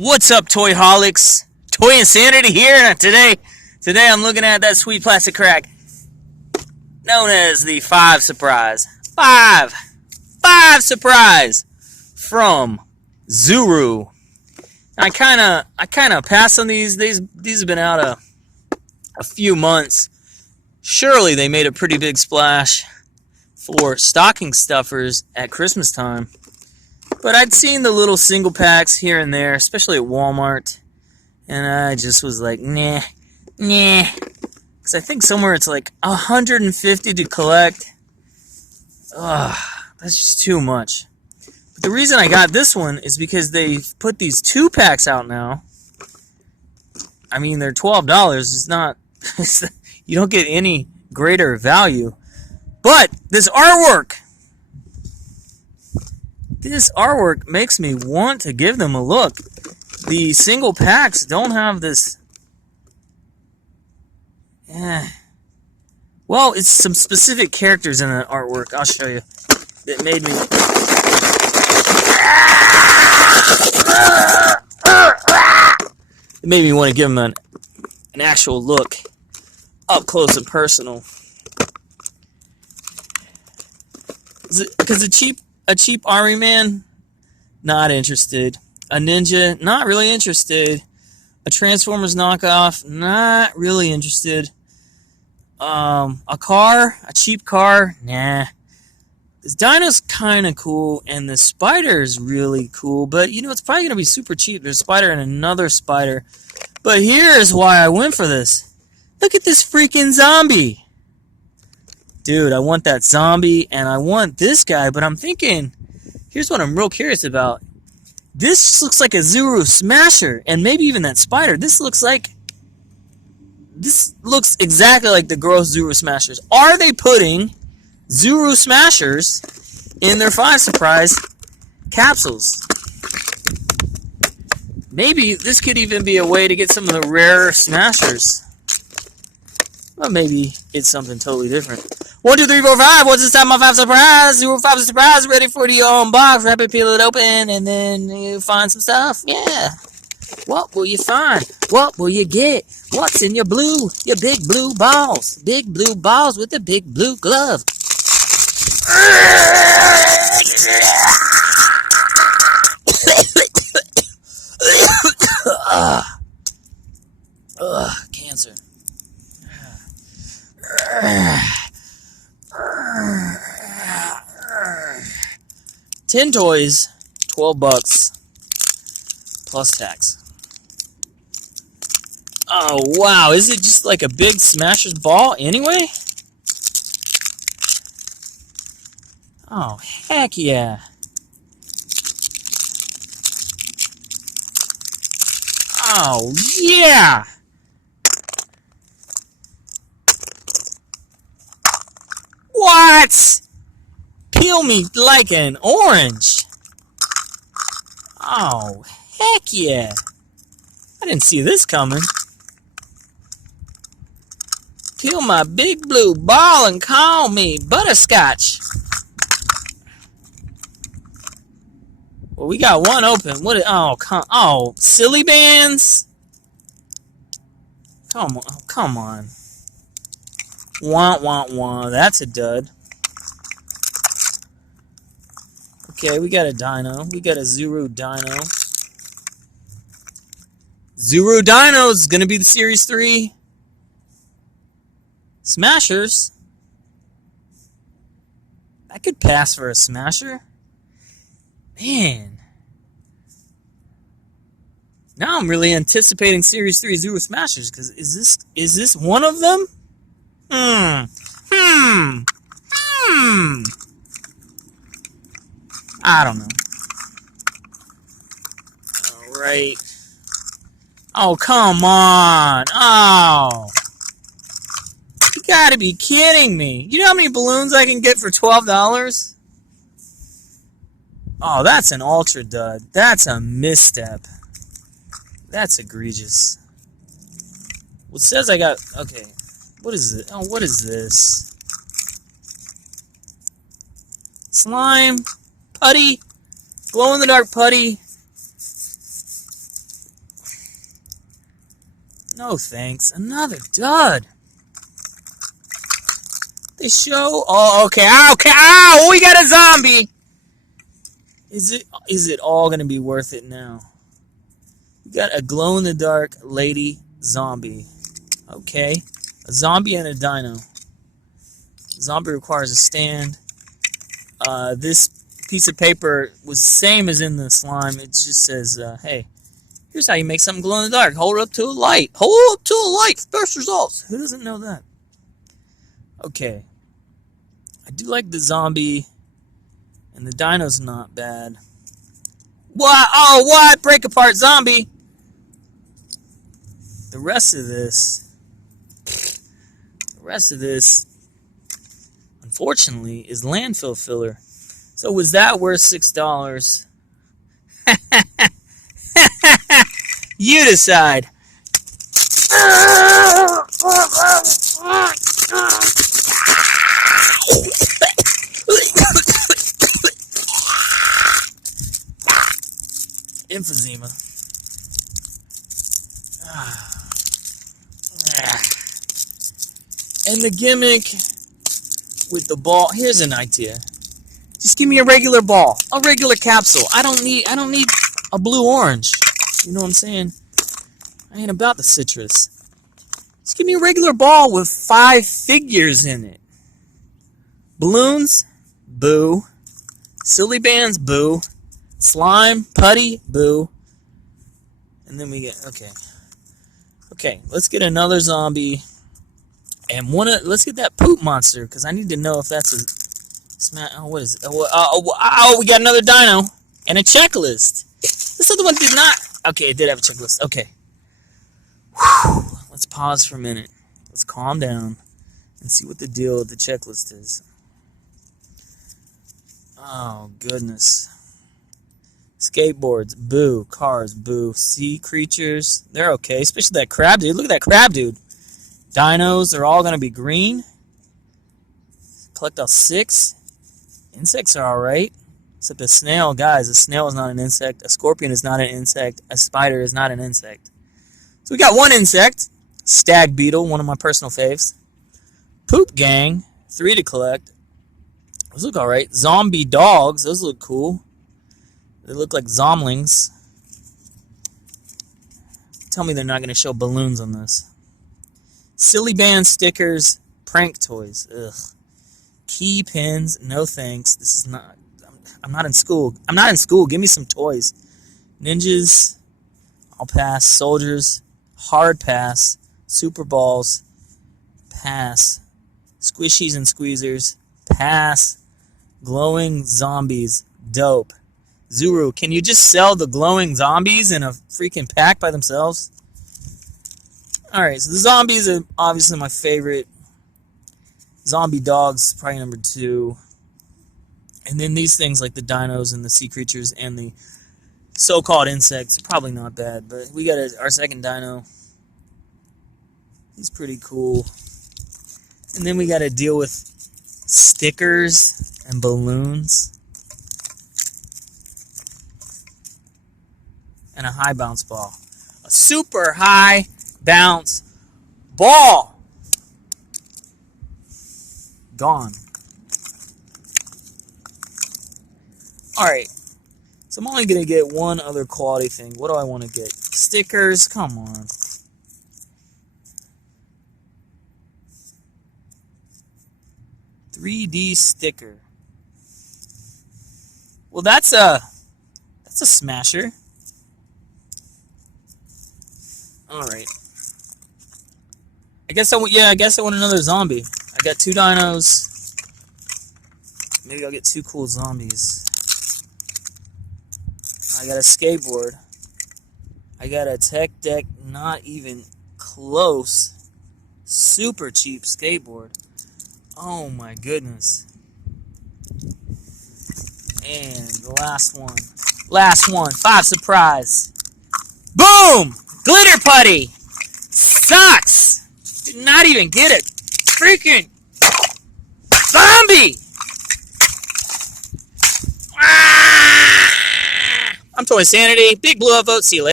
What's up, Toyholics? Toy Insanity here. Today I'm looking at that sweet plastic crack known as the Five Surprise. Five Surprise from Zuru. I kind of passed on these. These have been out a few months. Surely they made a pretty big splash for stocking stuffers at Christmas time. But I'd seen the little single packs here and there, especially at Walmart, and I just was like, nah. Because I think somewhere it's like $150 to collect. Ugh, that's just too much. But the reason I got this one is because they've put these 2-packs out now. I mean, they're $12. It's not, you don't get any greater value. But this artwork makes me want to give them a look. The single packs don't have this. Well, it's some specific characters in the artwork. I'll show you. That made me. It made me want to give them an actual look, up close and personal. Because a cheap army man, not interested. A ninja, not really interested. A Transformers knockoff, not really interested. A cheap car, nah. This Dinos kind of cool, and the spider is really cool, but you know, it's probably going to be super cheap. There's a spider and another spider. But here's why I went for this. Look at this freaking zombie. Dude, I want that zombie, and I want this guy, but I'm thinking, here's what I'm real curious about. This looks like a Zuru Smasher, and maybe even that spider. This looks exactly like the gross Zuru Smashers. Are they putting Zuru Smashers in their 5 Surprise capsules? Maybe this could even be a way to get some of the rarer Smashers. Well, maybe it's something totally different. 1, 2, 3, 4, 5. What's this time? My 5 Surprise. Zero 5 Surprise. Ready for the unbox. Wrap it, peel it open, and then you find some stuff. Yeah. What will you find? What will you get? What's in your big blue balls? Big blue balls with a big blue glove. Cancer. Tin toys, $12 plus tax. Oh wow, is it just like a big Smasher's ball anyway? Oh heck yeah. Oh yeah. What? Peel me like an orange. Oh, heck yeah. I didn't see this coming. Peel my big blue ball and call me butterscotch. Well, we got one open. Oh, silly bands? Come on. Wah. That's a dud. Okay, we got a Dino. We got a Zuru Dino. Zuru Dino is going to be the Series 3 Smashers. That could pass for a Smasher. Man. Now I'm really anticipating Series 3 Zuru Smashers, because is this one of them? I don't know. Alright. Oh, come on. Oh. You gotta be kidding me. You know how many balloons I can get for $12? Oh, that's an ultra dud. That's a misstep. That's egregious. Well, it says I got... Okay. What is it? Oh, what is this? Slime, putty, glow-in-the-dark putty. No thanks. Another dud. They show. Oh, okay. Okay. Ow! We got a zombie. Is it all gonna be worth it now? We got a glow-in-the-dark lady zombie. Okay. A zombie and a dino. Zombie requires a stand. This piece of paper was the same as in the slime. It just says, hey, here's how you make something glow in the dark. Hold it up to a light. Hold it up to a light. Best results. Who doesn't know that? Okay. I do like the zombie. And the dino's not bad. What? Oh, what? Break apart zombie. The rest of this, unfortunately, is landfill filler. So was that worth $6? You decide. Emphysema. And the gimmick with the ball. Here's an idea. Just give me a regular ball, a regular capsule. I don't need a blue orange. You know what I'm saying? I ain't about the citrus. Just give me a regular ball with 5 figures in it. Balloons, boo. Silly bands, boo. Slime, putty, boo. And then we get okay. Let's get another zombie, and let's get that poop monster because I need to know if that's a smash. Oh, what is it? Oh, we got another dino and a checklist. This other one did not. Okay, it did have a checklist. Okay. Whew. Let's pause for a minute. Let's calm down and see what the deal with the checklist is. Oh goodness. Skateboards, boo. Cars, boo. Sea creatures, they're okay. Especially that crab dude. Look at that crab dude. Dinos, they're all going to be green. Collect all 6. Insects are alright. Except a snail. Guys, a snail is not an insect. A scorpion is not an insect. A spider is not an insect. So we got one insect. Stag beetle, one of my personal faves. Poop gang, 3 to collect. Those look alright. Zombie dogs, those look cool. They look like zomlings. Tell me they're not going to show balloons on this. Silly band stickers, prank toys. Ugh. Key pins, no thanks. This is not. I'm not in school. I'm not in school. Give me some toys. Ninjas, I'll pass. Soldiers, hard pass. Super balls, pass. Squishies and squeezers, pass. Glowing zombies, dope. Zuru, can you just sell the glowing zombies in a freaking pack by themselves? Alright, so the zombies are obviously my favorite. Zombie dogs, probably number 2. And then these things like the dinos and the sea creatures and the so-called insects are probably not bad. But we got our second dino. He's pretty cool. And then we got to deal with stickers and balloons. And a high bounce ball. A super high bounce ball. Gone. Alright. So I'm only going to get one other quality thing. What do I want to get? Stickers? Come on. $3D sticker. Well, that's a smasher. Alright. I guess I want another zombie. I got 2 dinos. Maybe I'll get 2 cool zombies. I got a skateboard. I got a tech deck, not even close. Super cheap skateboard. Oh my goodness. And the last one. Last one. 5 surprise. Boom! Glitter putty! Sucks! Did not even get it. Freaking zombie! Ah! I'm Toy Sanity. Big Blue Up Vote. See you later.